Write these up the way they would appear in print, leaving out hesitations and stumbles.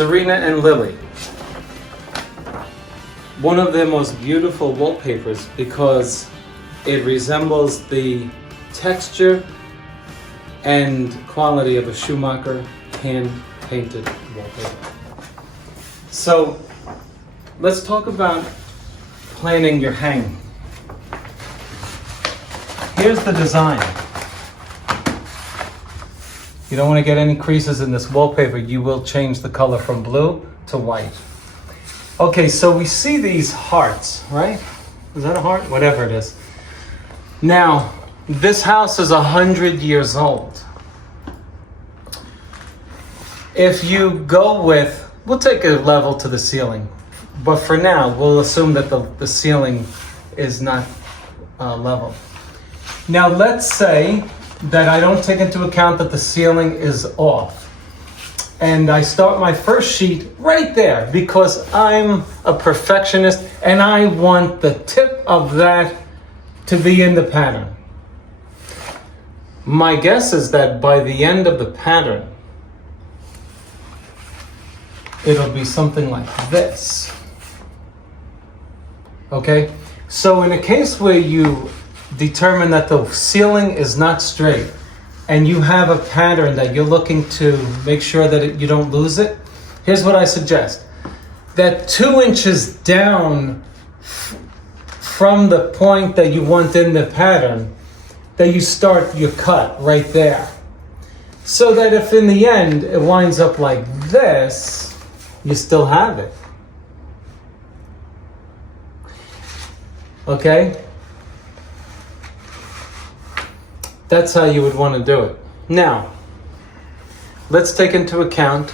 Serena and Lily. One of their most beautiful wallpapers because it resembles the texture and quality of a Schumacher hand-painted wallpaper. So let's talk about planning your hang. Here's the design. You don't want to get any creases in this wallpaper. You will change the color from blue to white. Okay, so we see these hearts, right? Is that a heart? Whatever it is. Now, this house is 100 years old. If you go with, we'll take a level to the ceiling, but for now, we'll assume that the ceiling is not level. Now, let's say that I don't take into account that the ceiling is off. And I start my first sheet right there because I'm a perfectionist and I want the tip of that to be in the pattern. My guess is that by the end of the pattern, it'll be something like this. Okay? So in a case where you determine that the ceiling is not straight and you have a pattern that you're looking to make sure that you don't lose it, here's what I suggest. That 2 inches down from the point that you want in the pattern, that you start your cut right there. So that if in the end it winds up like this, you still have it. Okay? That's how you would want to do it. Now, let's take into account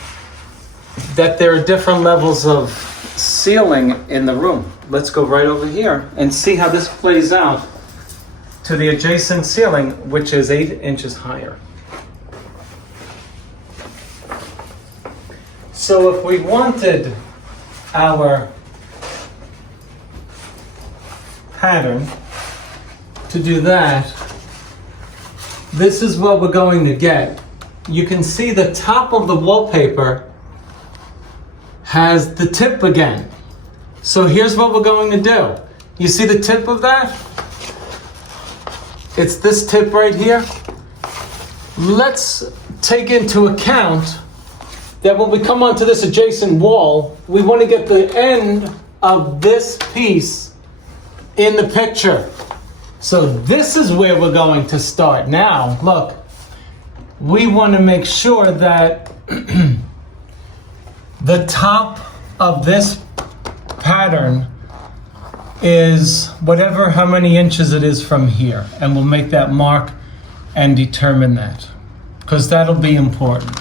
that there are different levels of ceiling in the room. Let's go right over here and see how this plays out to the adjacent ceiling, which is 8 inches higher. So if we wanted our pattern to do that, this is what we're going to get. You can see the top of the wallpaper has the tip again. So here's what we're going to do. You see the tip of that? It's this tip right here. Let's take into account that when we come onto this adjacent wall, we want to get the end of this piece in the picture. So this is where we're going to start. Now, look, we want to make sure that the top of this pattern is whatever, how many inches it is from here. And we'll make that mark and determine that, because that'll be important.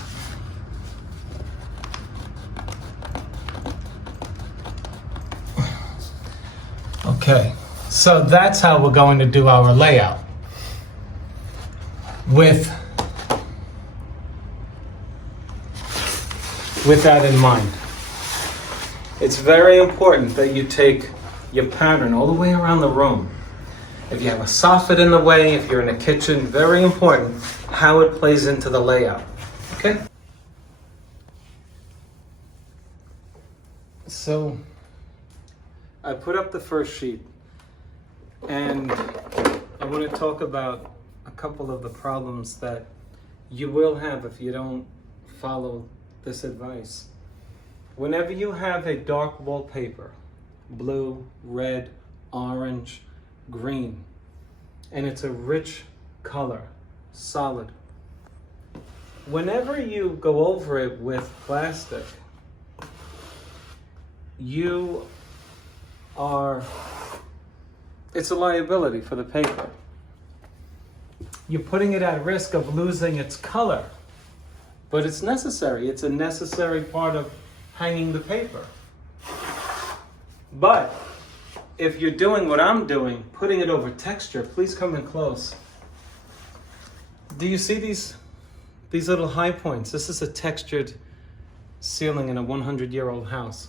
Okay. So that's how we're going to do our layout. With that in mind. It's very important that you take your pattern all the way around the room. If you have a soffit in the way, if you're in a kitchen, very important how it plays into the layout. Okay? So I put up the first sheet. And I want to talk about a couple of the problems that you will have if you don't follow this advice. Whenever you have a dark wallpaper, blue, red, orange, green, and it's a rich color, solid, whenever you go over it with plastic, it's a liability for the paper. You're putting it at risk of losing its color, but it's necessary. It's a necessary part of hanging the paper. But if you're doing what I'm doing, putting it over texture, please come in close. Do you see these little high points? This is a textured ceiling in a 100-year-old house.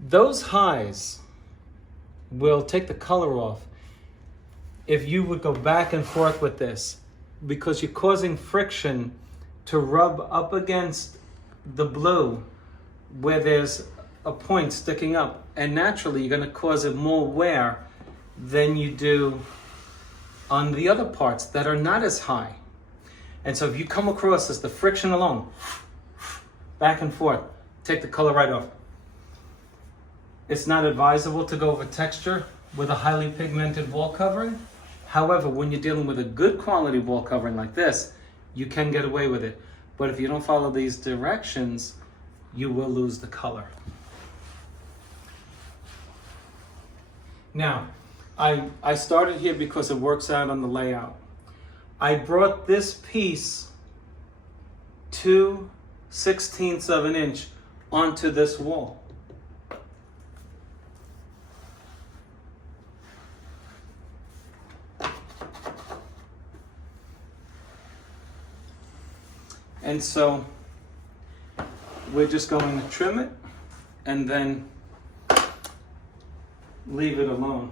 Those highs will take the color off if you would go back and forth with this, because you're causing friction to rub up against the blue where there's a point sticking up, and naturally you're going to cause it more wear than you do on the other parts that are not as high. And so if you come across this, the friction alone, back and forth, take the color right off. It's not advisable to go over texture with a highly pigmented wall covering. However, when you're dealing with a good quality wall covering like this, you can get away with it. But if you don't follow these directions, you will lose the color. Now, I started here because it works out on the layout. I brought this piece 2/16 of an inch onto this wall. And so we're just going to trim it and then leave it alone.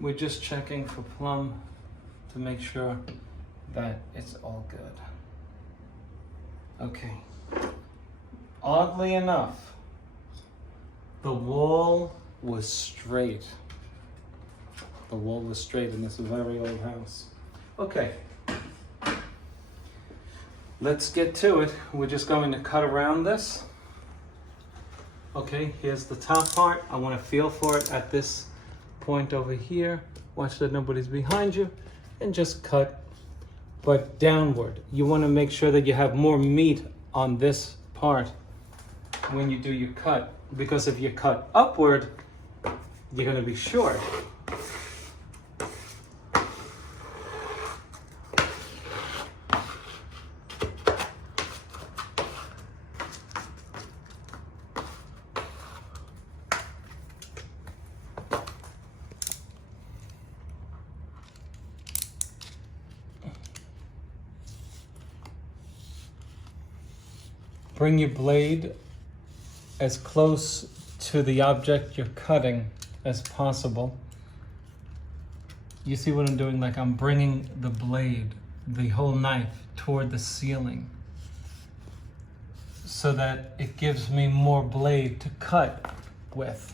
We're just checking for plumb to make sure that it's all good. Okay. Oddly enough, the wall was straight. The wall was straight in this very old house. Okay. Let's get to it. We're just going to cut around this. Okay, here's the top part. I want to feel for it at this point over here. Watch that nobody's behind you, and just cut, but downward. You want to make sure that you have more meat on this part when you do your cut, because if you cut upward, you're going to be short. Bring your blade as close to the object you're cutting as possible. You see what I'm doing? Like I'm bringing the blade, the whole knife, toward the ceiling so that it gives me more blade to cut with.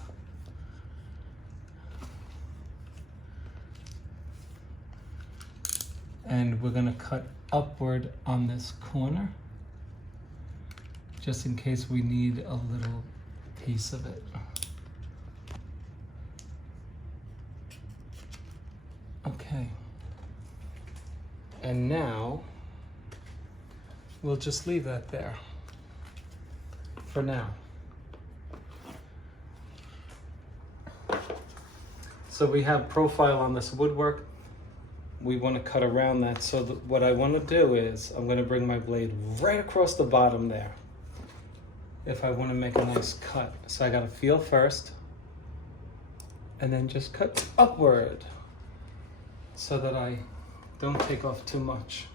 And we're going to cut upward on this corner, just in case we need a little piece of it. Okay. And now, we'll just leave that there for now. So we have profile on this woodwork. We want to cut around that. So what I want to do is, I'm going to bring my blade right across the bottom there, if I want to make a nice cut. So I got to feel first, and then just cut upward so that I don't take off too much.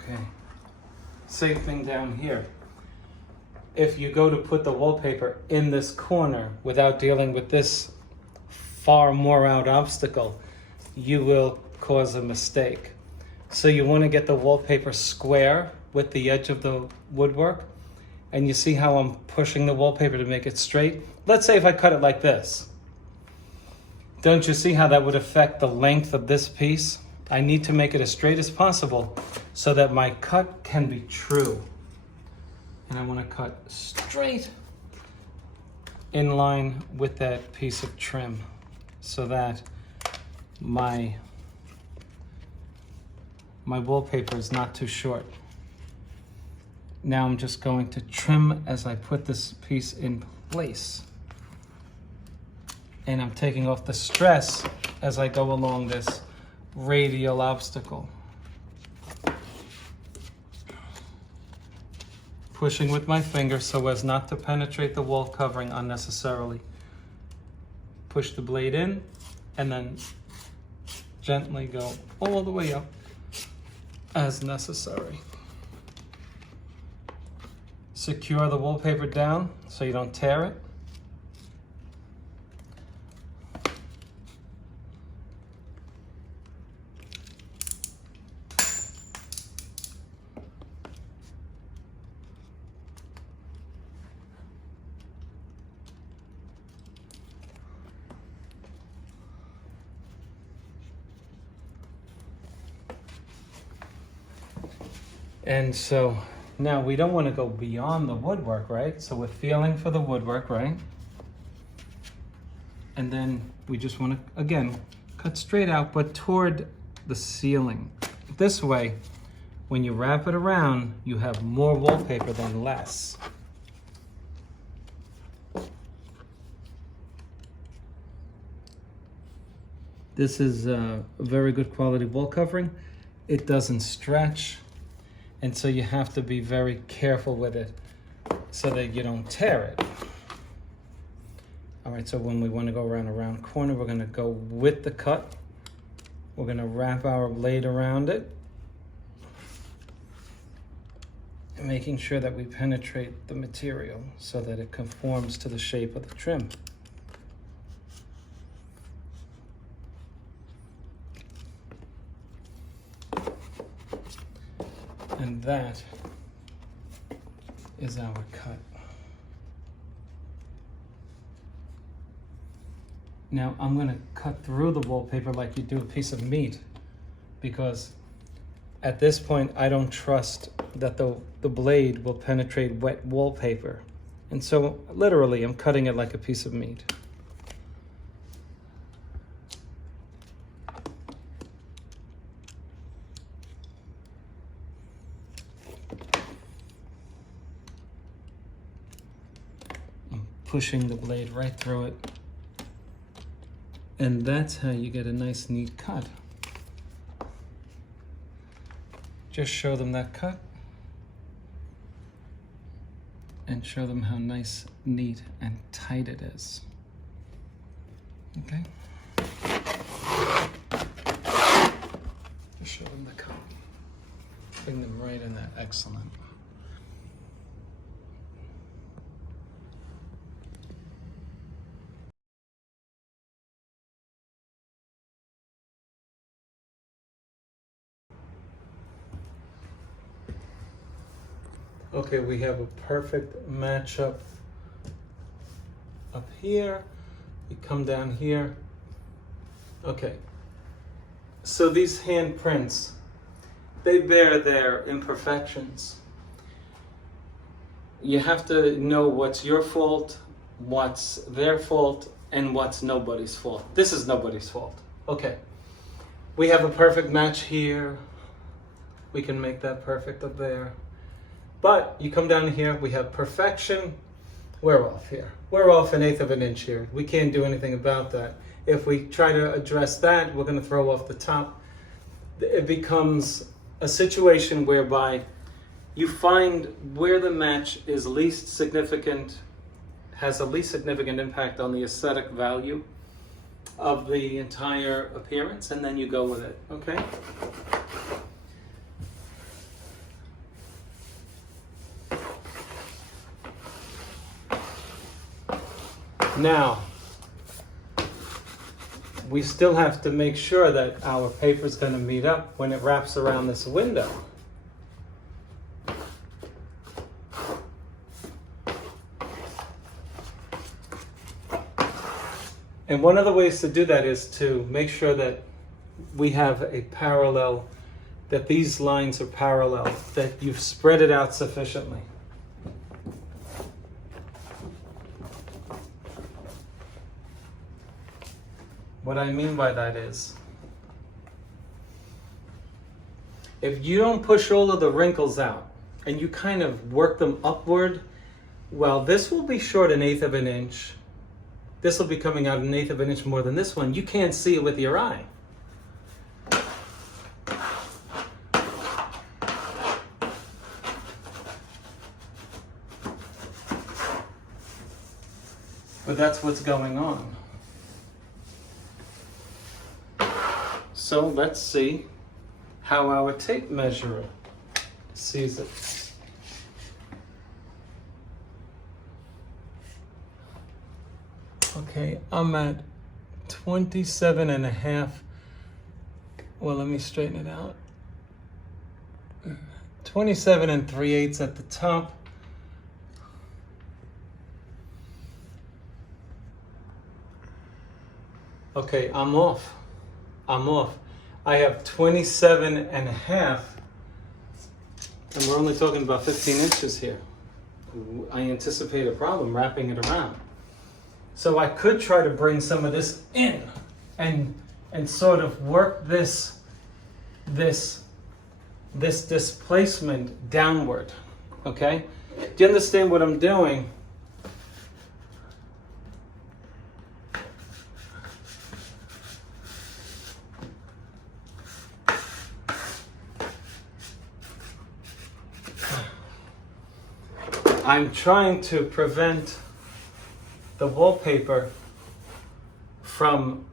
Okay, same thing down here. If you go to put the wallpaper in this corner without dealing with this far more out obstacle, you will cause a mistake. So you want to get the wallpaper square with the edge of the woodwork, and you see how I'm pushing the wallpaper to make it straight? Let's say if I cut it like this. Don't you see how that would affect the length of this piece? I need to make it as straight as possible so that my cut can be true. And I want to cut straight in line with that piece of trim so that my wallpaper is not too short. Now I'm just going to trim as I put this piece in place. And I'm taking off the stress as I go along this radial obstacle. Pushing with my finger so as not to penetrate the wall covering unnecessarily. Push the blade in and then gently go all the way up as necessary. Secure the wallpaper down so you don't tear it. And so now we don't want to go beyond the woodwork, right? So we're feeling for the woodwork, right? And then we just want to, again, cut straight out, but toward the ceiling. This way, when you wrap it around, you have more wallpaper than less. This is a very good quality wall covering. It doesn't stretch. And so you have to be very careful with it so that you don't tear it. All right, so when we want to go around a round corner, we're going to go with the cut. We're going to wrap our blade around it, making sure that we penetrate the material so that it conforms to the shape of the trim. And that is our cut. Now I'm going to cut through the wallpaper like you do a piece of meat, because at this point I don't trust that the blade will penetrate wet wallpaper. And so literally I'm cutting it like a piece of meat. Pushing the blade right through it. And that's how you get a nice, neat cut. Just show them that cut. And show them how nice, neat, and tight it is. Okay? Just show them the cut. Bring them right in there. Excellent. Okay, we have a perfect matchup up here. We come down here. Okay, so these handprints, they bear their imperfections. You have to know what's your fault, what's their fault, and what's nobody's fault. This is nobody's fault. Okay, we have a perfect match here. We can make that perfect up there. But you come down here, we have perfection. We're off here. We're off 1/8 of an inch here. We can't do anything about that. If we try to address that, we're going to throw off the top. It becomes a situation whereby you find where the match is least significant, has the least significant impact on the aesthetic value of the entire appearance, and then you go with it, okay? Now, we still have to make sure that our paper is going to meet up when it wraps around this window. And one of the ways to do that is to make sure that we have a parallel, that these lines are parallel, that you've spread it out sufficiently. What I mean by that is, if you don't push all of the wrinkles out and you kind of work them upward, well, this will be short 1/8 of an inch. This will be coming out 1/8 of an inch more than this one. You can't see it with your eye. But that's what's going on. So let's see how our tape measure sees it. Okay, I'm at 27.5. Well, let me straighten it out. 27 3/8 at the top. Okay, I'm off. I have 27.5, and we're only talking about 15 inches here. I anticipate a problem wrapping it around. So I could try to bring some of this in and sort of work this displacement downward. Okay? Do you understand what I'm doing? I'm trying to prevent the wallpaper from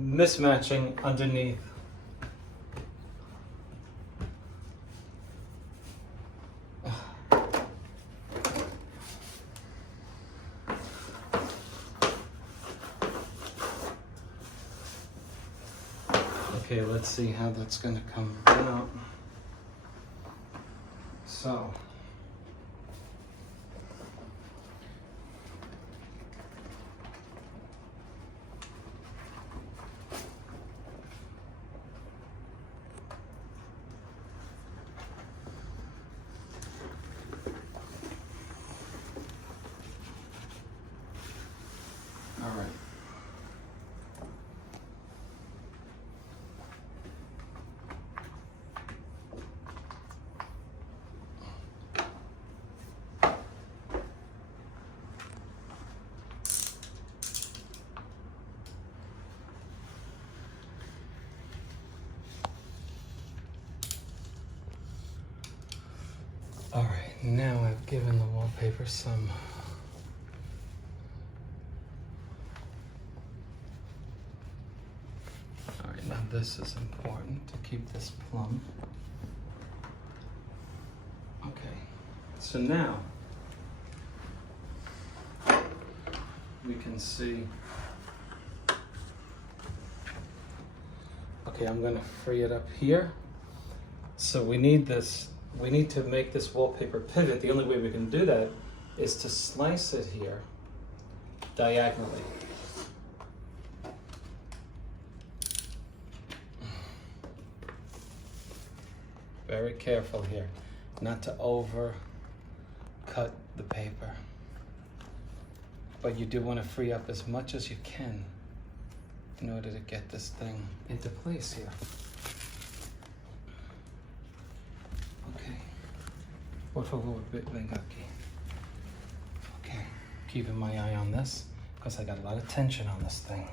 mismatching underneath. Okay, let's see how that's going to come out. So. All right, now I've given the wallpaper some all right, now this is important to keep this plumb. Okay, so now we can see. Okay, I'm gonna free it up here. So we need this. We need to make this wallpaper pivot. The only way we can do that is to slice it here diagonally. Very careful here, not to over cut the paper. But you do want to free up as much as you can in order to get this thing into place here. Por favor, venga aquí. Okay, keeping my eye on this because I got a lot of tension on this thing.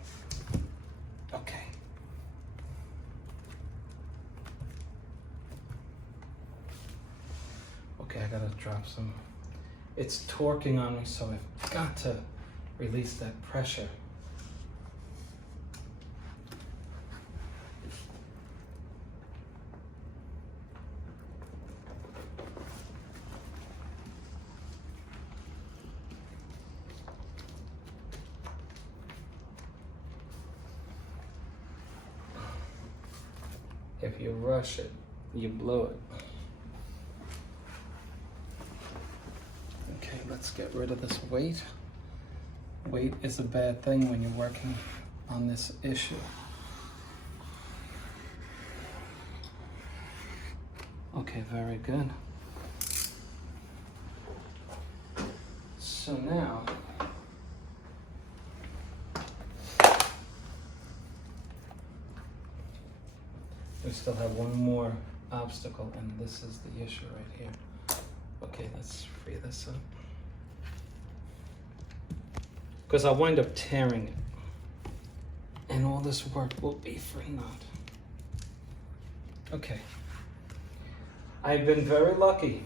Okay. Okay, I gotta drop some. It's torquing on me, so I've got to release that pressure. If you rush it, you blow it. Okay, let's get rid of this weight. Weight is a bad thing when you're working on this issue. Okay, very good. So now, we still have one more obstacle, and this is the issue right here. Okay, let's free this up. Because I'll wind up tearing it. And all this work will be for naught. Okay. I've been very lucky.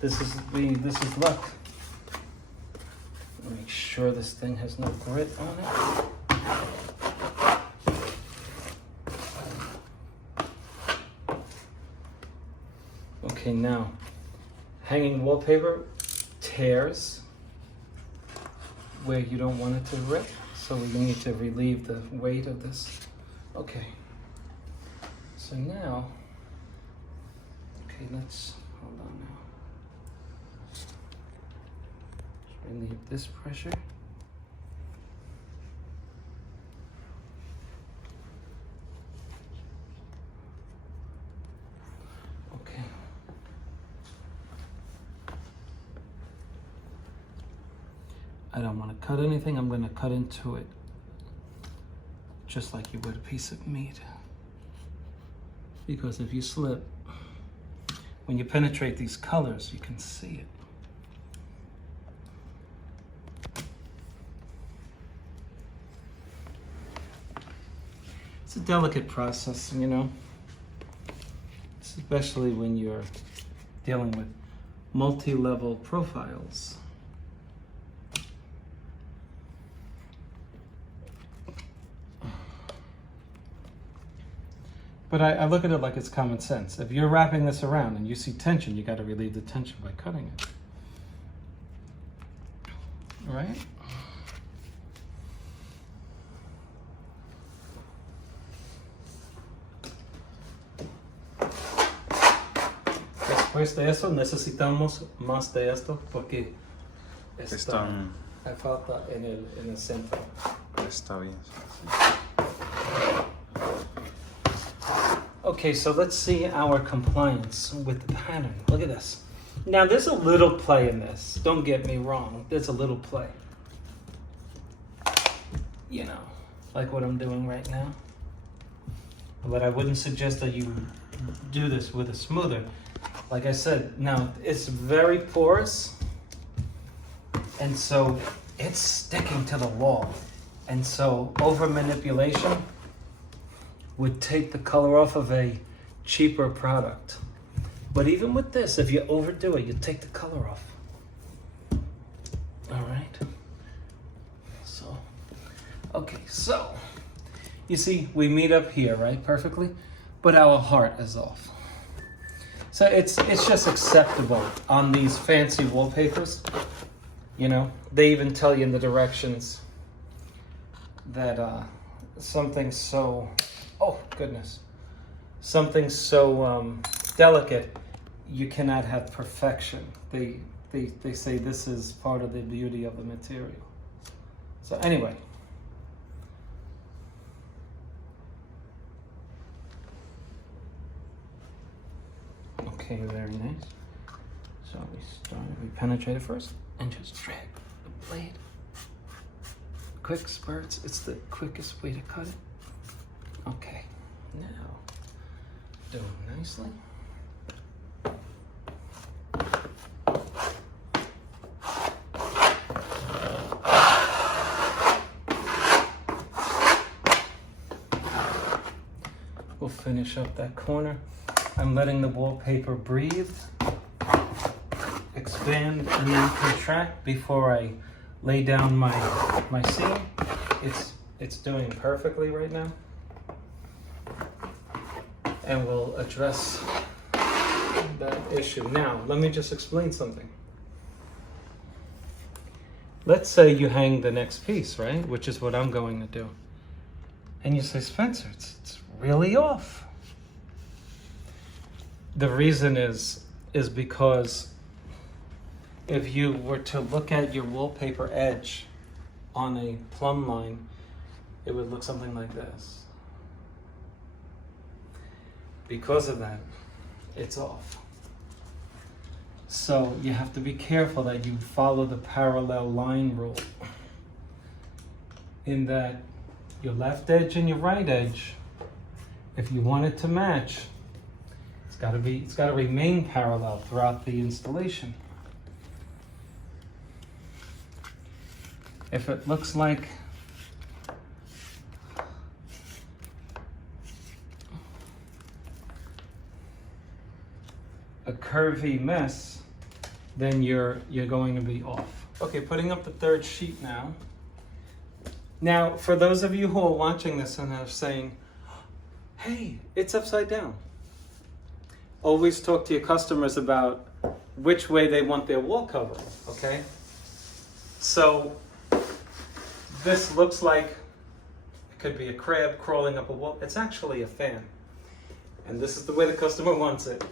This is luck. Make sure this thing has no grit on it. Okay, now, hanging wallpaper tears where you don't want it to rip, so we need to relieve the weight of this. Okay, so now, okay, let's, hold on now. Relieve this pressure. Okay. I don't want to cut anything. I'm going to cut into it just like you would a piece of meat. Because if you slip, when you penetrate these colors, you can see it. It's a delicate process, you know, especially when you're dealing with multi-level profiles. But I look at it like it's common sense. If you're wrapping this around and you see tension, you got to relieve the tension by cutting it. Right? Después de eso necesitamos más de esto porque hay falta en el centro. Está bien. Okay, so let's see our compliance with the pattern. Look at this. Now there's a little play in this. Don't get me wrong. There's a little play. You know, like what I'm doing right now. But I wouldn't suggest that you do this with a smoother. Like I said, now it's very porous. And so it's sticking to the wall. And so over manipulation would take the color off of a cheaper product. But even with this, if you overdo it, you take the color off. All right. So, okay, so you see, we meet up here, right, perfectly, but our heart is off. So it's just acceptable on these fancy wallpapers. You know, they even tell you in the directions that something so, oh goodness, something so delicate, you cannot have perfection. They say this is part of the beauty of the material. So anyway. Okay, very nice. So we penetrate it first and just drag the blade. Quick spurts, it's the quickest way to cut it. Okay, now, do it nicely. We'll finish up that corner. I'm letting the wallpaper breathe, expand, and then contract before I lay down my seam. It's doing perfectly right now. And we'll address that issue. Now, let me just explain something. Let's say you hang the next piece, right? Which is what I'm going to do. And you say, Spencer, it's really off. The reason is because if you were to look at your wallpaper edge on a plumb line, it would look something like this. Because of that, it's off. So you have to be careful that you follow the parallel line rule. In that your left edge and your right edge, if you want it to match, It's got to remain parallel throughout the installation. If it looks like a curvy mess, then you're going to be off. Okay, putting up the third sheet now. Now, for those of you who are watching this and are saying, hey, it's upside down. Always talk to your customers about which way they want their wall covering, okay? So, this looks like it could be a crab crawling up a wall. It's actually a fan. And this is the way the customer wants it.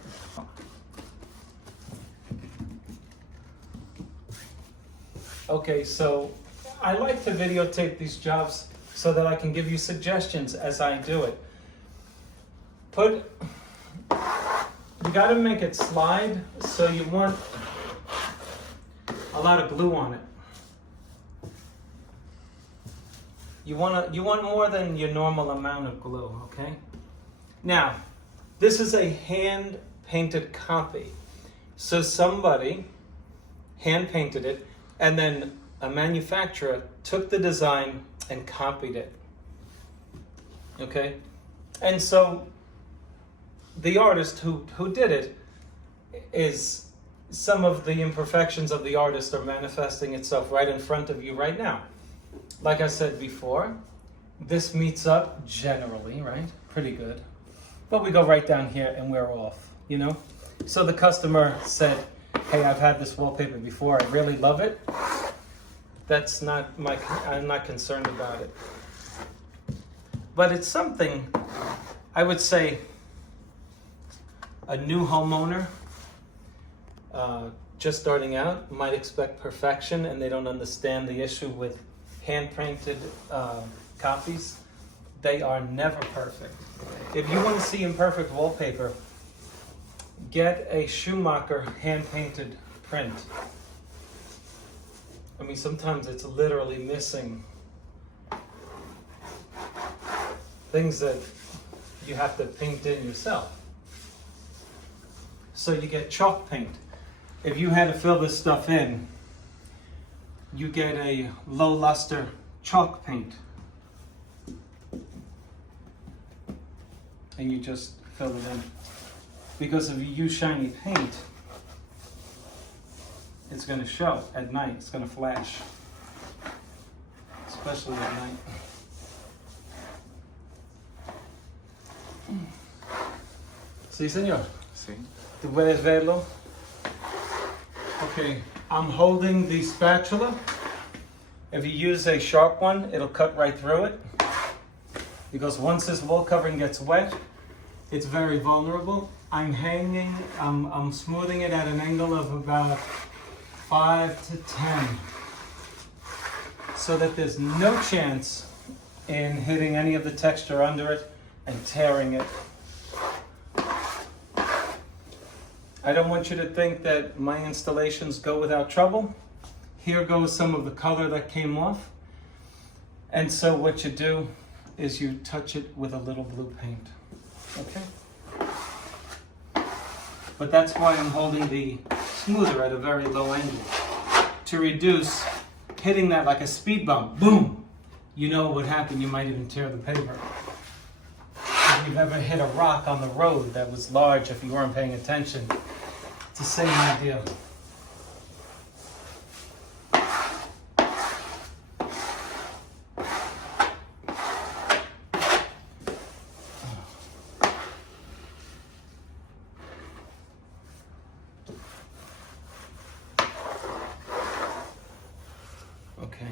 Okay, so I like to videotape these jobs so that I can give you suggestions as I do it. You gotta make it slide, so you want a lot of glue on it. You want more than your normal amount of glue, okay? Now, this is a hand-painted copy. So somebody hand-painted it, and then a manufacturer took the design and copied it, okay? And so the artist who did it is, some of the imperfections of the artist are manifesting itself right in front of you right now. Like I said before, this meets up generally, right? Pretty good. But we go right down here and we're off, you know? So the customer said, hey, I've had this wallpaper before, I really love it. That's not I'm not concerned about it. But it's something, I would say, a new homeowner just starting out might expect perfection, and they don't understand the issue with hand-painted copies. They are never perfect. If you want to see imperfect wallpaper, get a Schumacher hand-painted print. I mean, sometimes it's literally missing things that you have to paint in yourself. So you get chalk paint. If you had to fill this stuff in, you get a low luster chalk paint. And you just fill it in. Because if you use shiny paint, it's going to show at night. It's going to flash. Especially at night. Sí, señor. Sí. ¿Tú puedes verlo? Okay, I'm holding the spatula. If you use a sharp one, it'll cut right through it. Because once this wall covering gets wet, it's very vulnerable. I'm smoothing it at an angle of about 5 to 10. So that there's no chance in hitting any of the texture under it and tearing it. I don't want you to think that my installations go without trouble. Here goes some of the color that came off. And so what you do is you touch it with a little blue paint, okay? But that's why I'm holding the smoother at a very low angle, to reduce hitting that like a speed bump, boom. You know what would happen, you might even tear the paper. If you've ever hit a rock on the road that was large, if you weren't paying attention, it's the same idea. Okay.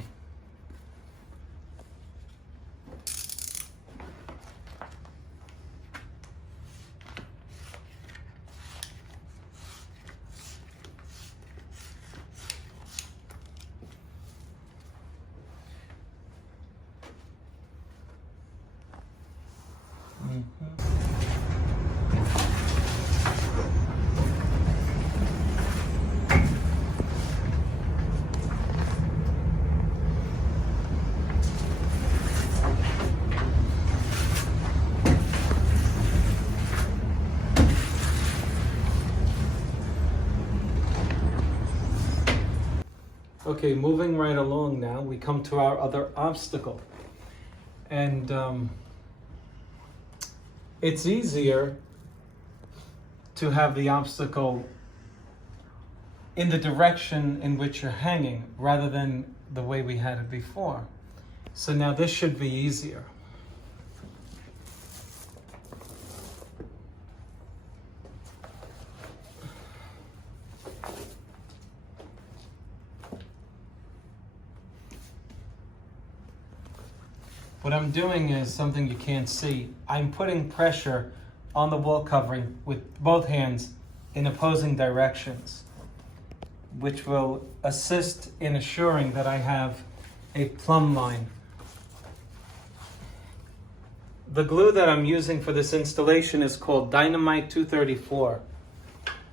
Okay, moving right along now, we come to our other obstacle. And it's easier to have the obstacle in the direction in which you're hanging rather than the way we had it before. So now this should be easier. What I'm doing is something you can't see. I'm putting pressure on the wall covering with both hands in opposing directions, which will assist in assuring that I have a plumb line. The glue that I'm using for this installation is called Dynamite 234.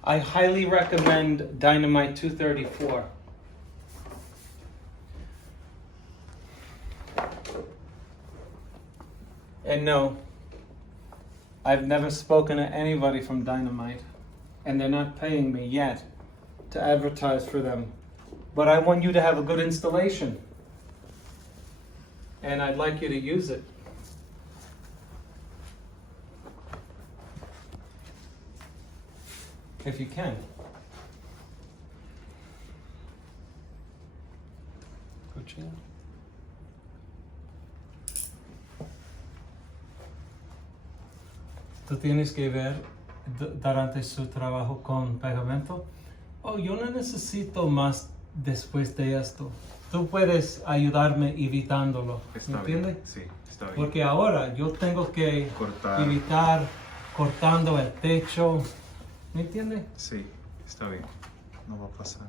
I highly recommend Dynamite 234. And no, I've never spoken to anybody from Dynamite, and they're not paying me yet to advertise for them. But I want you to have a good installation, and I'd like you to use it. If you can. Go chill. Tú tienes que ver durante su trabajo con pegamento. Oh, yo no necesito más después de esto. Tú puedes ayudarme evitándolo. ¿Me entiendes? Sí, está bien. Porque ahora yo tengo que Cortar. evitar cortando el techo. ¿Me entiendes? Sí, está bien. No va a pasar.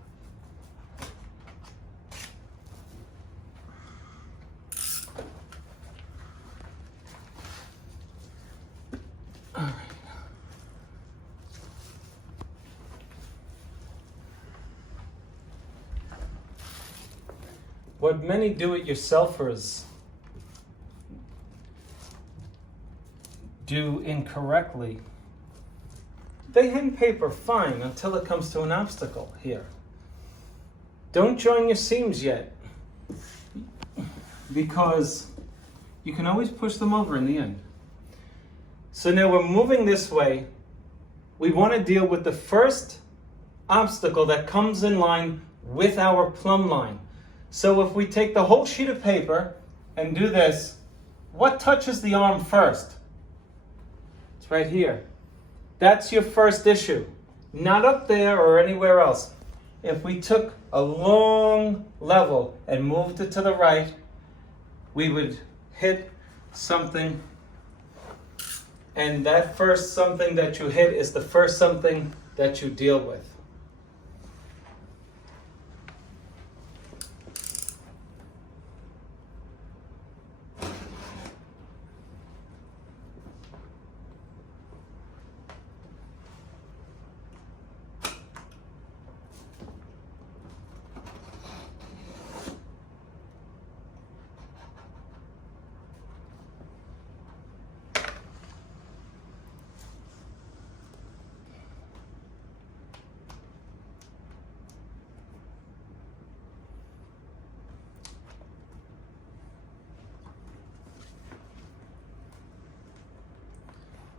What many do-it-yourselfers do incorrectly, they hang paper fine until it comes to an obstacle here. Don't join your seams yet, because you can always push them over in the end. So now we're moving this way. We want to deal with the first obstacle that comes in line with our plumb line. So if we take the whole sheet of paper and do this, what touches the arm first? It's right here. That's your first issue. Not up there or anywhere else. If we took a long level and moved it to the right, we would hit something, and that first something that you hit is the first something that you deal with.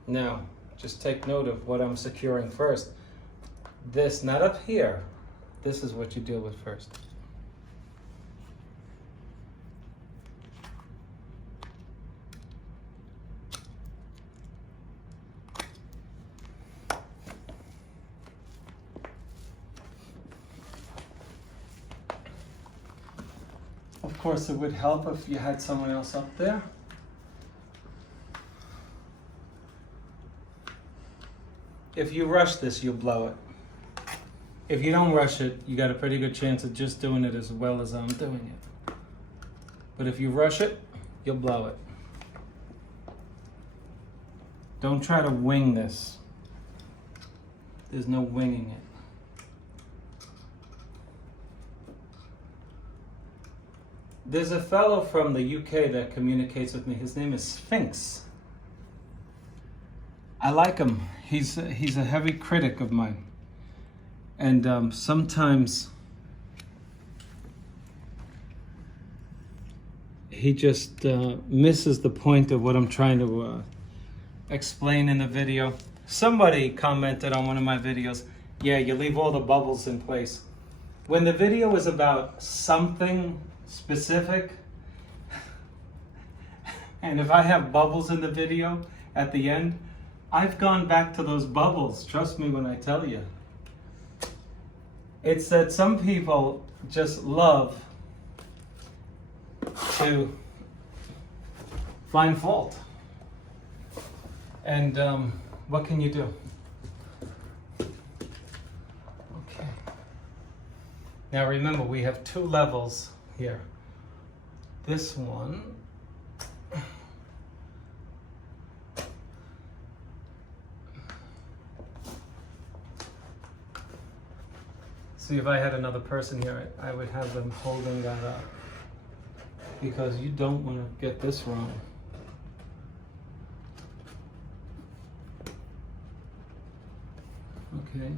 Now, just take note of what I'm securing first. This, not up here. This is what you deal with first. Of course, it would help if you had someone else up there. If you rush this, you'll blow it. If you don't rush it, you got a pretty good chance of just doing it as well as I'm doing it. But if you rush it, you'll blow it. Don't try to wing this. There's no winging it. There's a fellow from the UK that communicates with me. His name is Sphinx. I like him. He's a heavy critic of mine. And sometimes he just misses the point of what I'm trying to explain in the video. Somebody commented on one of my videos, yeah, you leave all the bubbles in place. When the video is about something specific, and if I have bubbles in the video at the end, I've gone back to those bubbles. Trust me when I tell you. It's that some people just love to find fault. And what can you do? Okay. Now remember, we have two levels here. This one, see, if I had another person here, I would have them holding that up, because you don't want to get this wrong. Okay.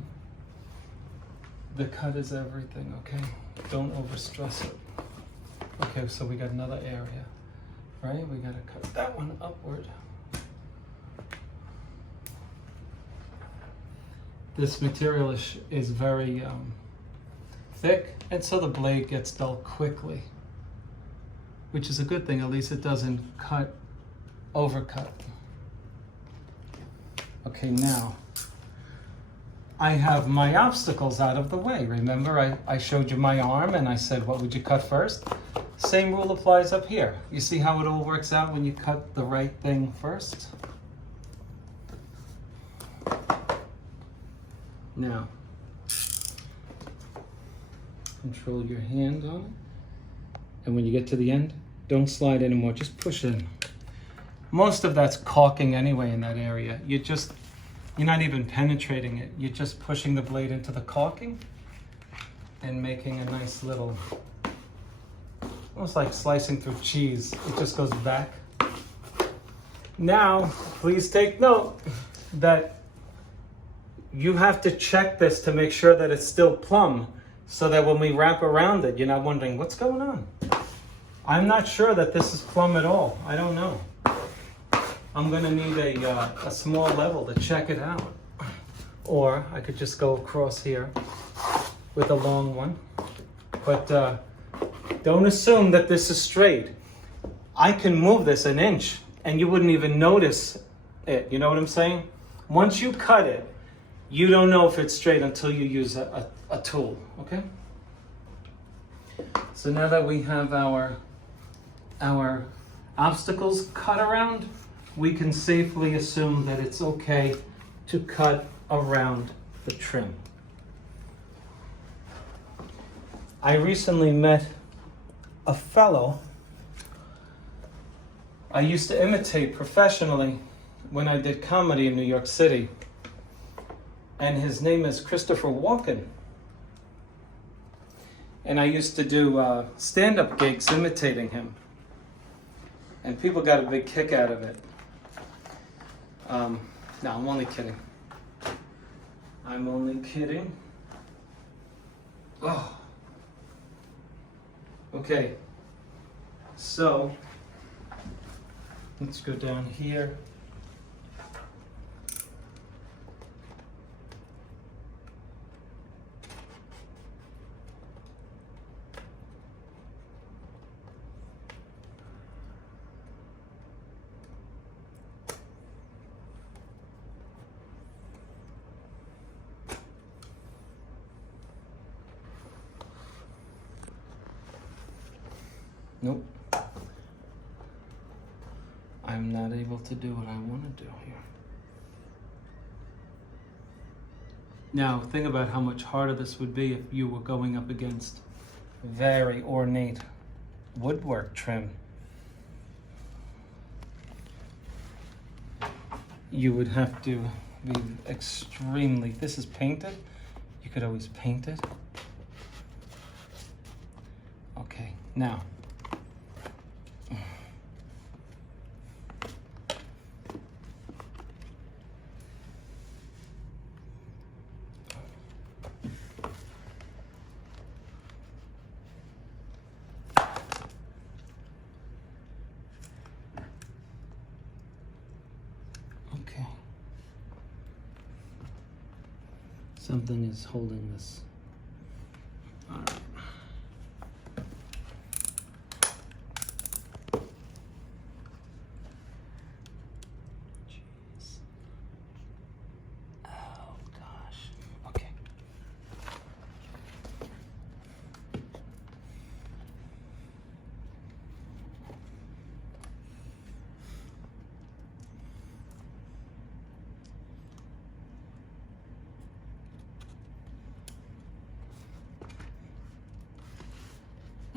The cut is everything, okay? Don't overstress it. Okay, so we got another area, right? We gotta cut that one upward. This material is very thick, and so the blade gets dull quickly, which is a good thing. At least it doesn't overcut. Okay, now I have my obstacles out of the way. Remember, I showed you my arm and I said, what would you cut first? Same rule applies up here. You see how it all works out when you cut the right thing first? Now, control your hand on it. And when you get to the end, don't slide anymore, just push in. Most of that's caulking anyway in that area. You're not even penetrating it. You're just pushing the blade into the caulking and making a nice little, almost like slicing through cheese. It just goes back. Now, please take note that you have to check this to make sure that it's still plumb, so that when we wrap around it, you're not wondering, what's going on? I'm not sure that this is plumb at all. I don't know. I'm gonna need a small level to check it out. Or I could just go across here with a long one. But don't assume that this is straight. I can move this an inch and you wouldn't even notice it. You know what I'm saying? Once you cut it, you don't know if it's straight until you use a tool, okay? So now that we have our obstacles cut around, we can safely assume that it's okay to cut around the trim. I recently met a fellow I used to imitate professionally when I did comedy in New York City. And his name is Christopher Walken. And I used to do stand-up gigs imitating him. And people got a big kick out of it. No, I'm only kidding. I'm only kidding. Oh. Okay. So, let's go down here. Nope. I'm not able to do what I want to do here. Now, think about how much harder this would be if you were going up against very ornate woodwork trim. You would have to be extremely, this is painted. You could always paint it. Okay, now. Something is holding this. All right. Jeez. Oh gosh. Okay.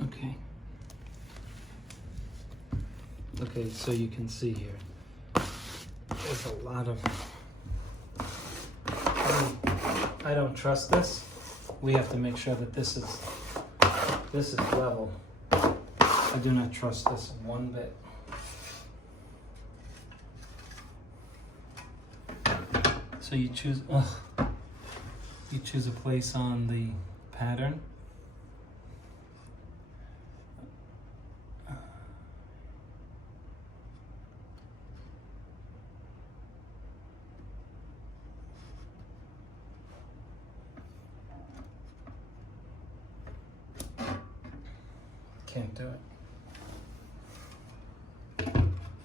Okay. Okay, so you can see here, there's a lot of, I don't trust this. We have to make sure that this is level. I do not trust this one bit. So you choose a place on the pattern. Can't do it. Right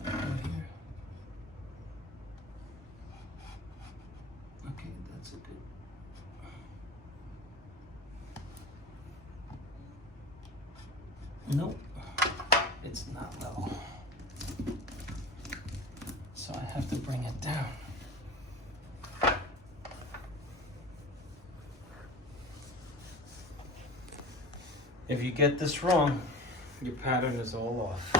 here. Okay, that's a good. Nope, it's not level. So I have to bring it down. If you get this wrong, your pattern is all off.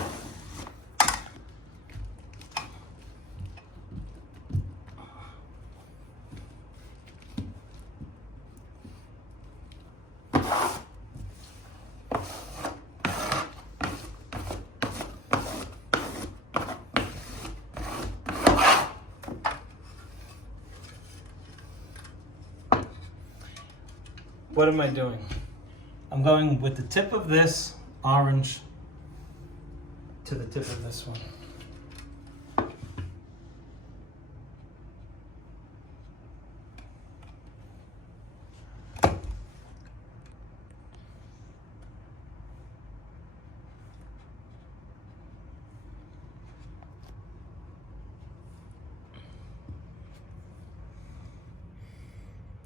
What am I doing? I'm going with the tip of this orange to the tip of this one.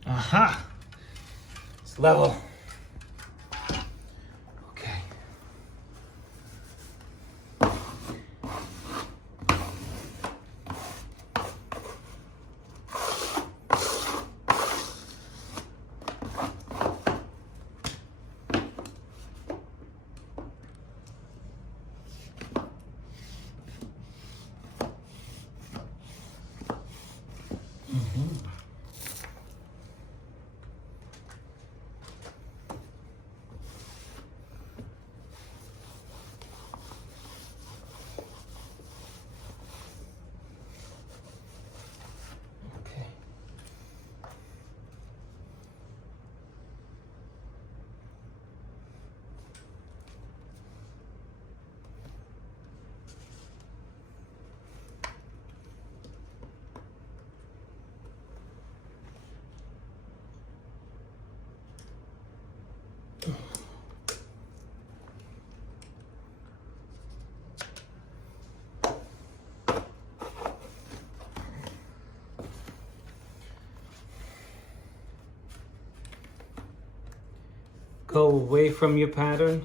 Aha! It's level. Okay. Go away from your pattern.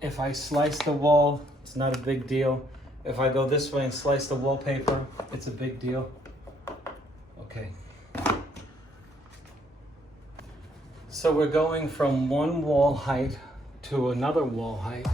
If I slice the wall, it's not a big deal. If I go this way and slice the wallpaper, it's a big deal. Okay. So we're going from one wall height to another wall height.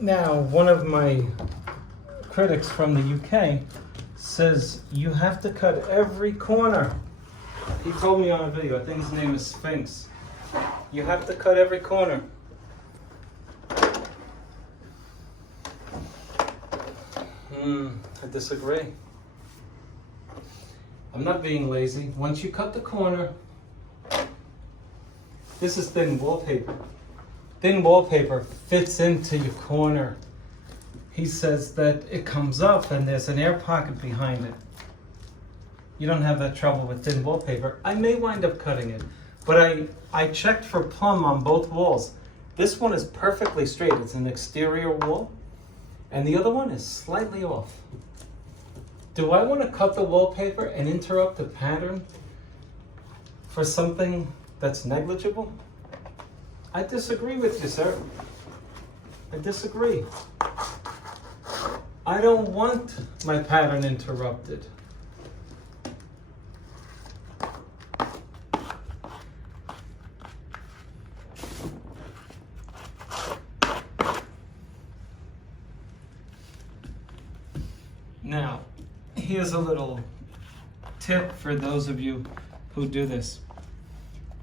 Now, one of my critics from the UK says you have to cut every corner. He told me on a video, I think his name is Sphinx. You have to cut every corner. I disagree. I'm not being lazy. Once you cut the corner, this is thin wallpaper. Thin wallpaper fits into your corner. He says that it comes up and there's an air pocket behind it. You don't have that trouble with thin wallpaper. I may wind up cutting it, but I checked for plumb on both walls. This one is perfectly straight. It's an exterior wall, and the other one is slightly off. Do I want to cut the wallpaper and interrupt the pattern for something that's negligible? I disagree with you, sir. I disagree. I don't want my pattern interrupted. Now, here's a little tip for those of you who do this.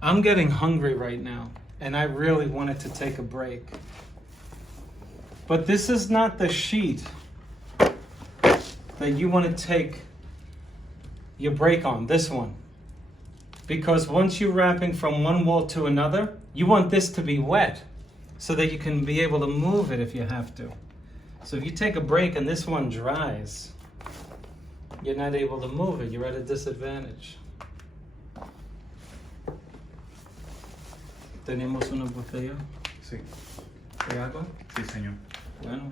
I'm getting hungry right now, and I really wanted to take a break. But this is not the sheet that you want to take your break on, this one. Because once you're wrapping from one wall to another, you want this to be wet so that you can be able to move it if you have to. So if you take a break and this one dries, you're not able to move it. You're at a disadvantage. ¿Tenemos una botella Sí, de agua? sí, señor. Bueno.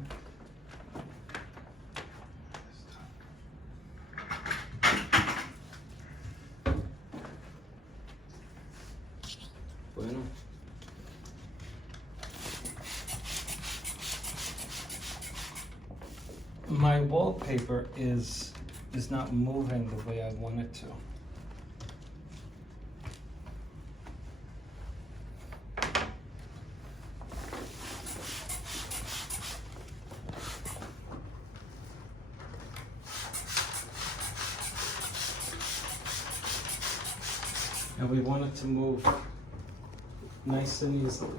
Bueno. My wallpaper is not moving the way I want it to. And we want it to move nice and easily.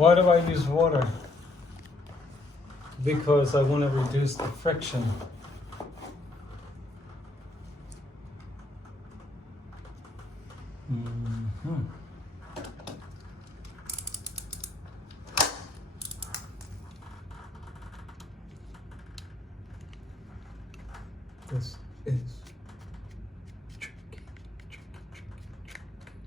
Why do I use water? Because I want to reduce the friction. Mhm. This is tricky. Okay.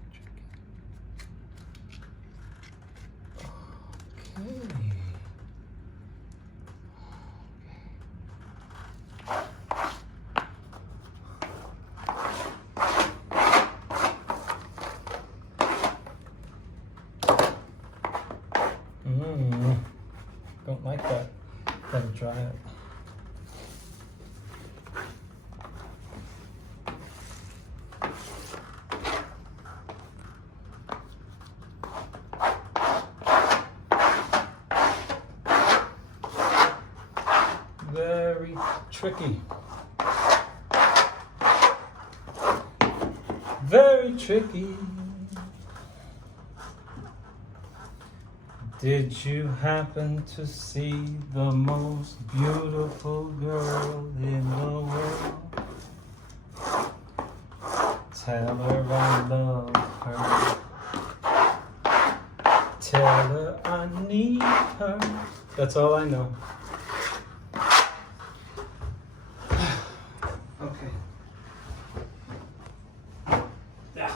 Don't like that. Gotta dry it. Very tricky. Very tricky. Did you happen to see the most beautiful girl in the world? Tell her I love her. Tell her I need her. That's all I know. Okay. Yeah.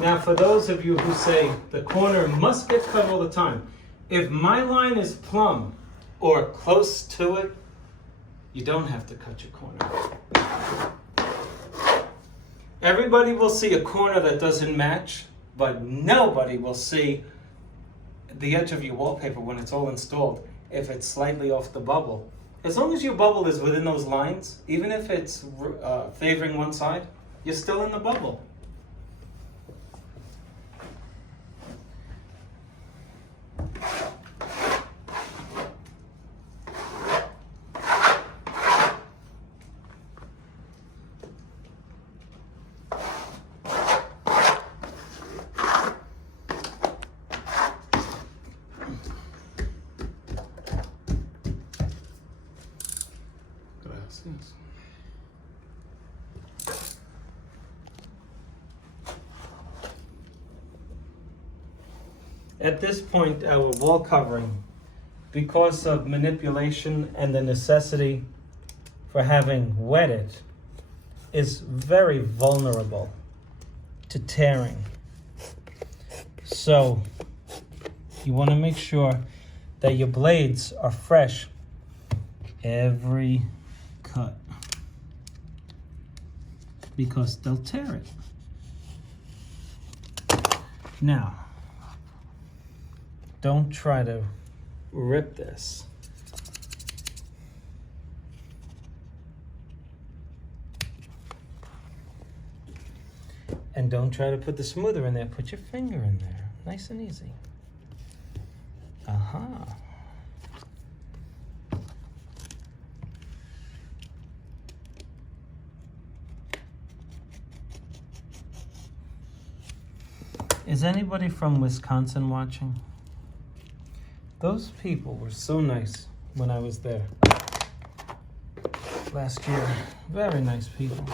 Now, for those of you who say the corner must get cut all the time, if my line is plumb or close to it, you don't have to cut your corner. Everybody will see a corner that doesn't match, but nobody will see the edge of your wallpaper when it's all installed if it's slightly off the bubble. As long as your bubble is within those lines, even if it's favoring one side, you're still in the bubble. Gracias. At this point, our wall covering, because of manipulation and the necessity for having wetted, is very vulnerable to tearing. So you want to make sure that your blades are fresh every cut, because they'll tear it. Now, don't try to rip this. And don't try to put the smoother in there. Put your finger in there. Nice and easy. Aha. Is anybody from Wisconsin watching? Those people were so nice when I was there last year. Very nice people.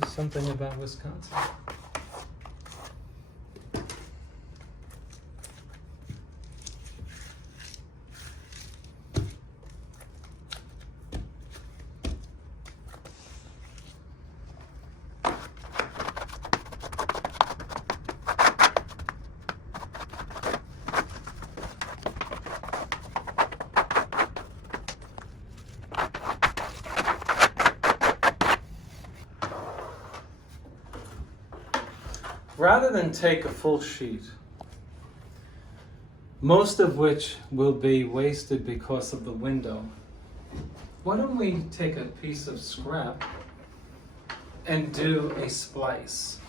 Just something about Wisconsin. Rather than take a full sheet, most of which will be wasted because of the window, why don't we take a piece of scrap and do a splice?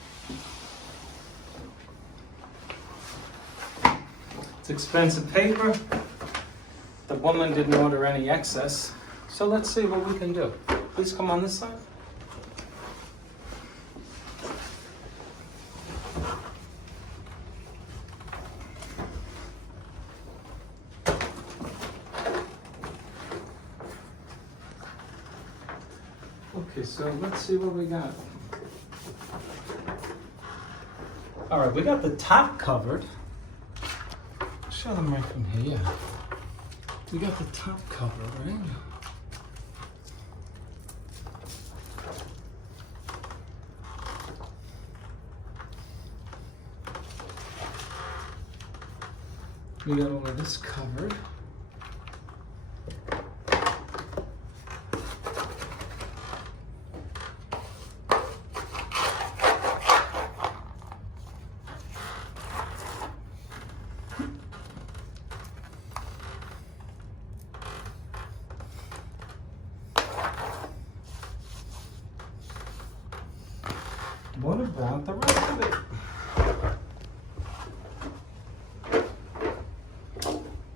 It's expensive paper. The woman didn't order any excess, so let's see what we can do. Please come on this side. Okay, so let's see what we got. All right, we got the top covered. Show them right from here, yeah. We got the top covered, right? We got all of this covered. What about the rest of it?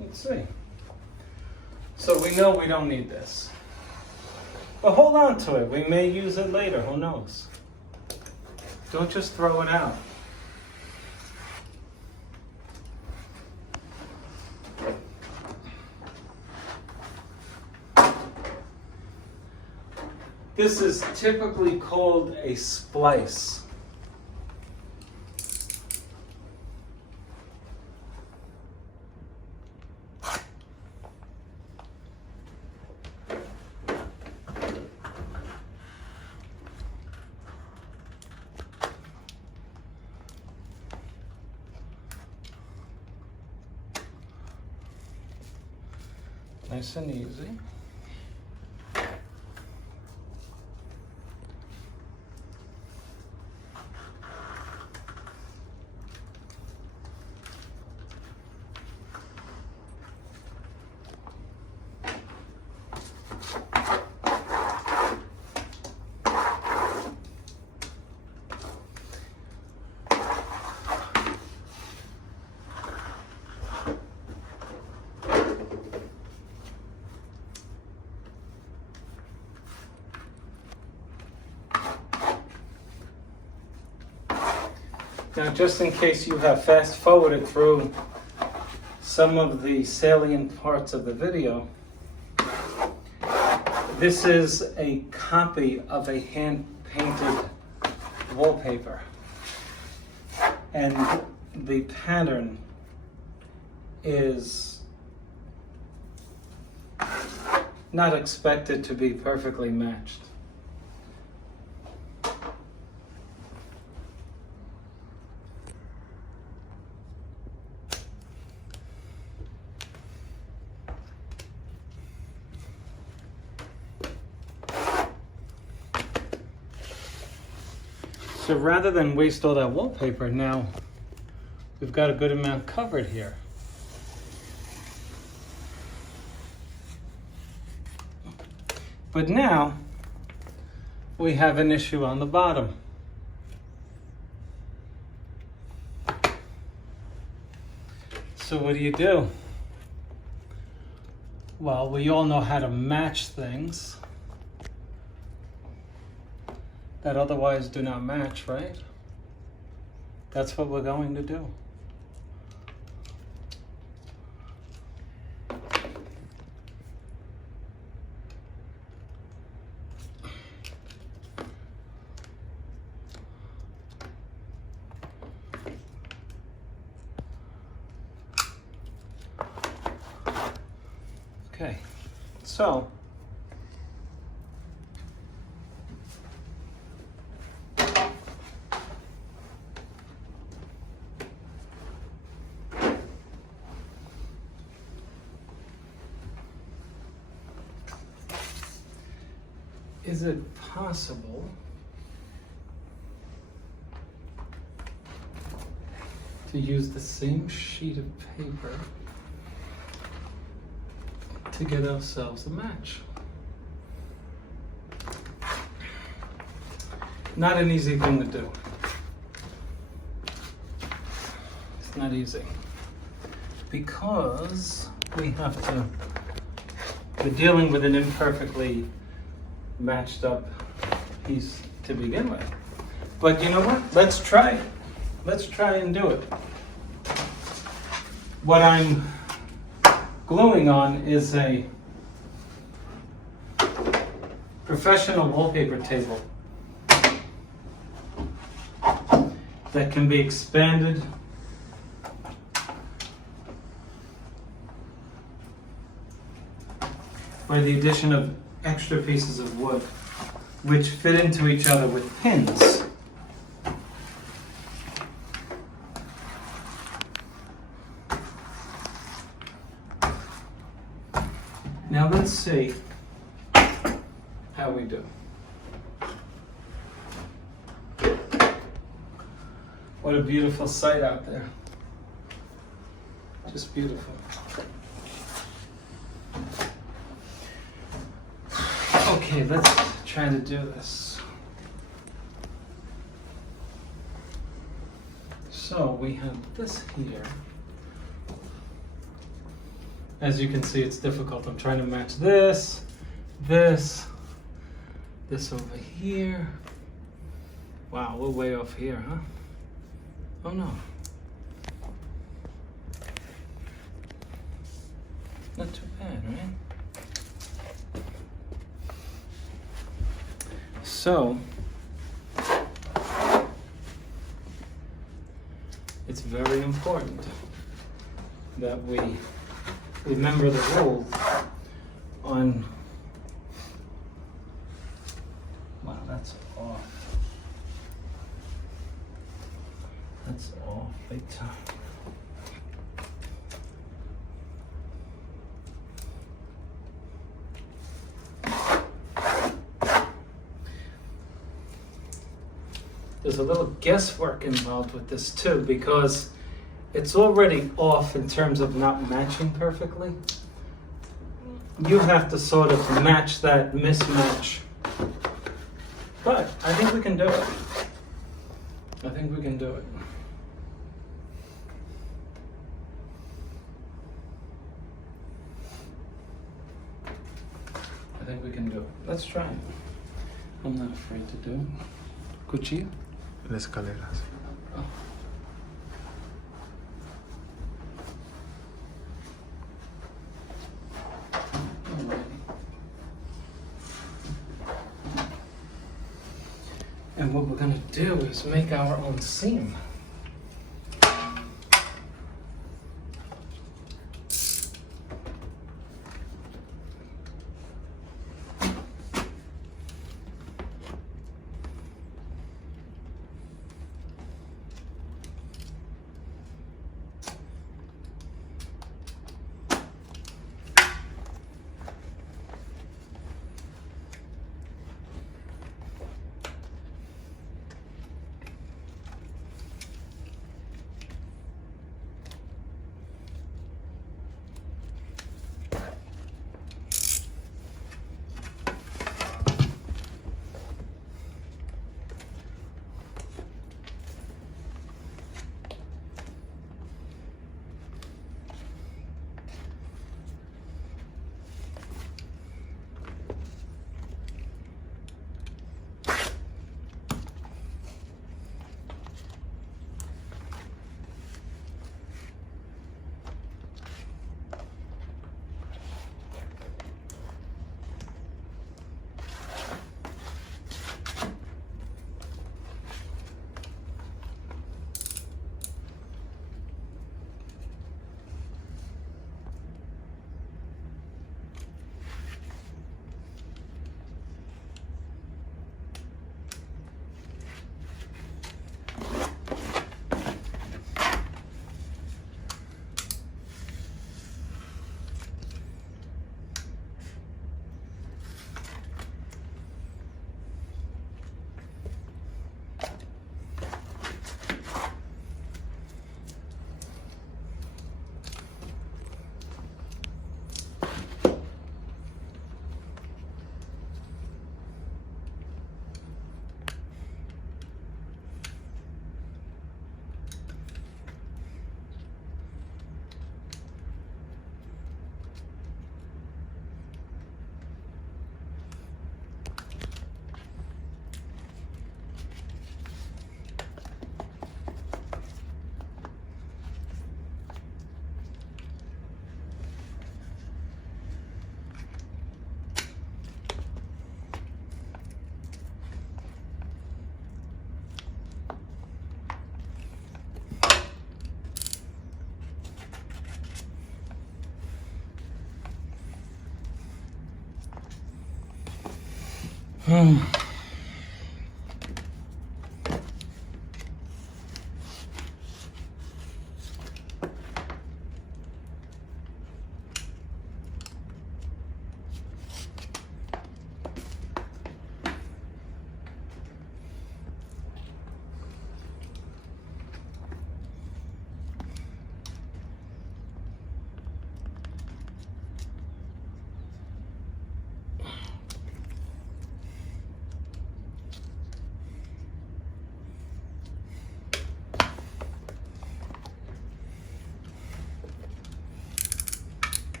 Let's see. So we know we don't need this. But hold on to it. We may use it later. Who knows? Don't just throw it out. This is typically called a splice. Nice and easy. Now, just in case you have fast forwarded through some of the salient parts of the video, this is a copy of a hand-painted wallpaper. And the pattern is not expected to be perfectly matched. So rather than waste all that wallpaper, now we've got a good amount covered here. But now we have an issue on the bottom. So what do? Well, we all know how to match things that otherwise do not match, right? That's what we're going to do. Okay, so is it possible to use the same sheet of paper to get ourselves a match? Not an easy thing to do. It's not easy because we're dealing with an imperfectly matched up piece to begin with. But you know what? Let's try it. Let's try and do it. What I'm gluing on is a professional wallpaper table that can be expanded by the addition of extra pieces of wood which fit into each other with pins. Now let's see how we do. What a beautiful sight out there. Just beautiful. Okay, let's try to do this. So we have this here. As you can see, it's difficult. I'm trying to match this over here. Wow, we're way off here, huh? Oh no. Not too bad, right? So, it's very important that we remember the rule on, wow, that's off. That's off big time. There's a little guesswork involved with this too, because it's already off in terms of not matching perfectly. You have to sort of match that mismatch. But I think we can do it. I think we can do it. I think we can do it. Let's try it. I'm not afraid to do it. Cuchillo? Las escaleras. Oh. And what we're going to do is make our own seam. Okay,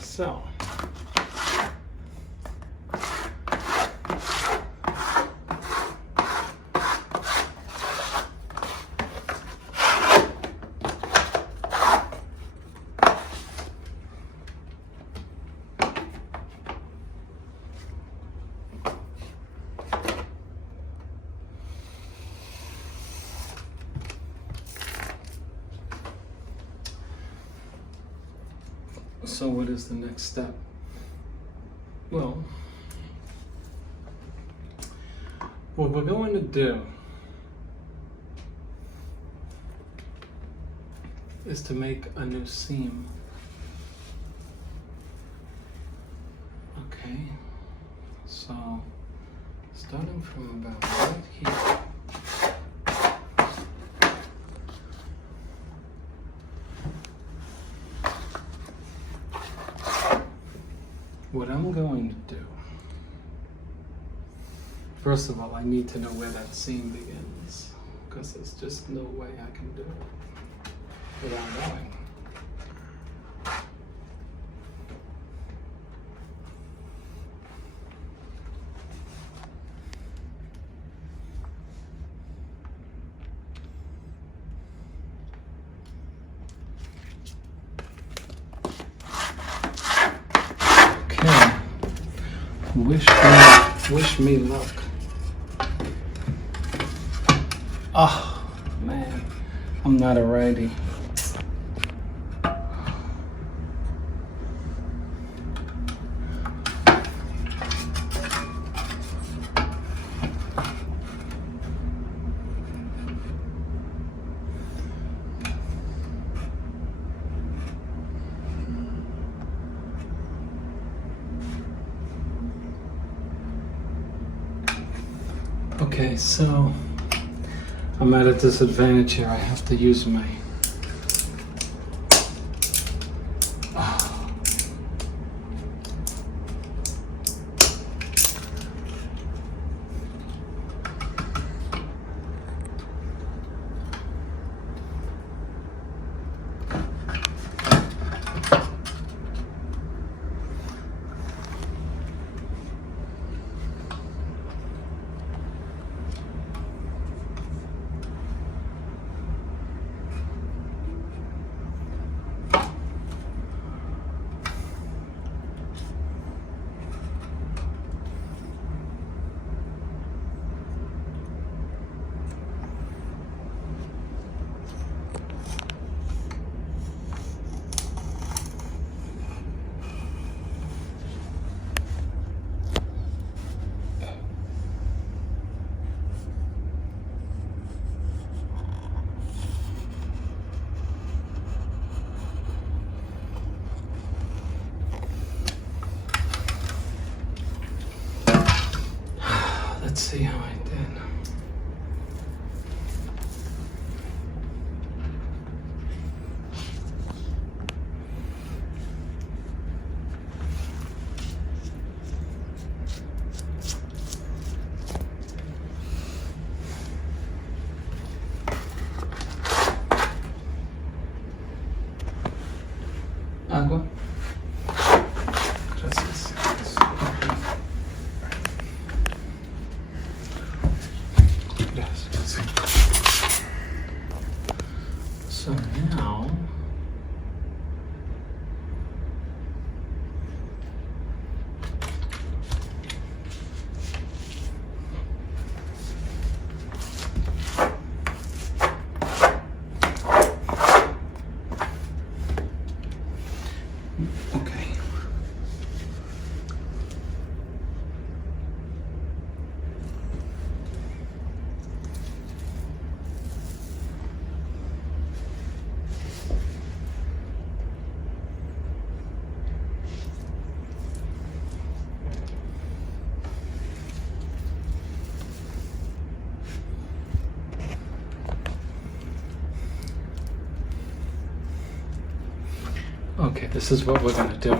so what is the next step? Well, what we're going to do is to make a new seam. Okay, so starting from about right here. What I'm going to do, first of all, I need to know where that seam begins, because there's just no way I can do it without knowing. Wish me luck. Oh, man, I'm not a righty. Okay, so I'm at a disadvantage here. I have to use my Okay, this is what we're gonna do.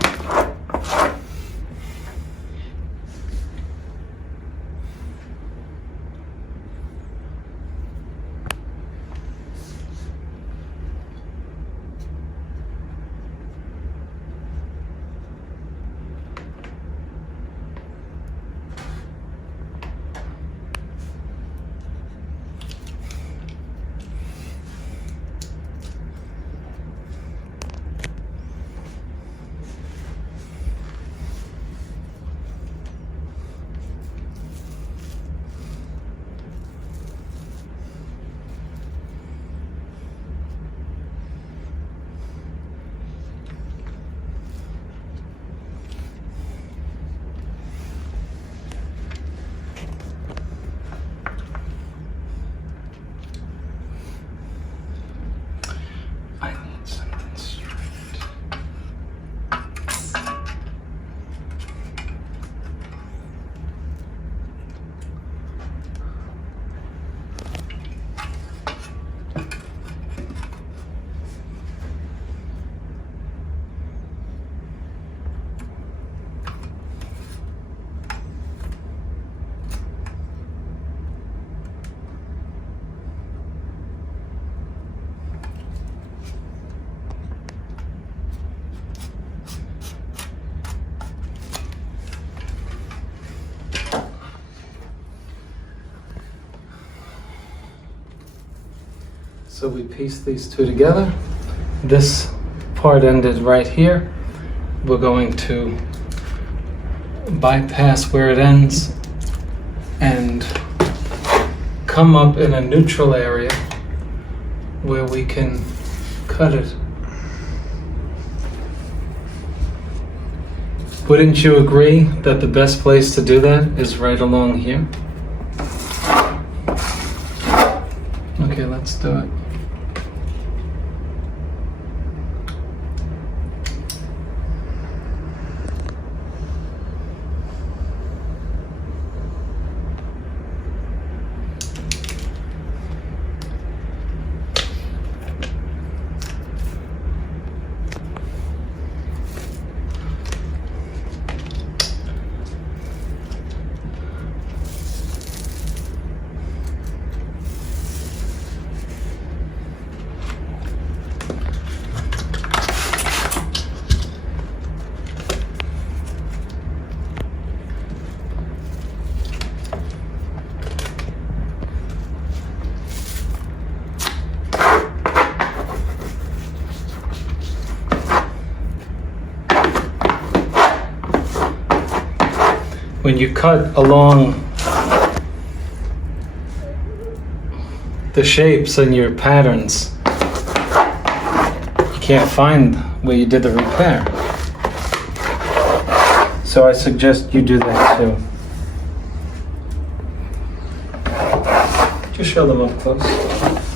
I need something straight. So we piece these two together. This part ended right here. We're going to bypass where it ends and come up in a neutral area where we can cut it. Wouldn't you agree that the best place to do that is right along here? Okay, let's do it. When you cut along the shapes in your patterns, you can't find where you did the repair. So I suggest you do that too. Just show them up close.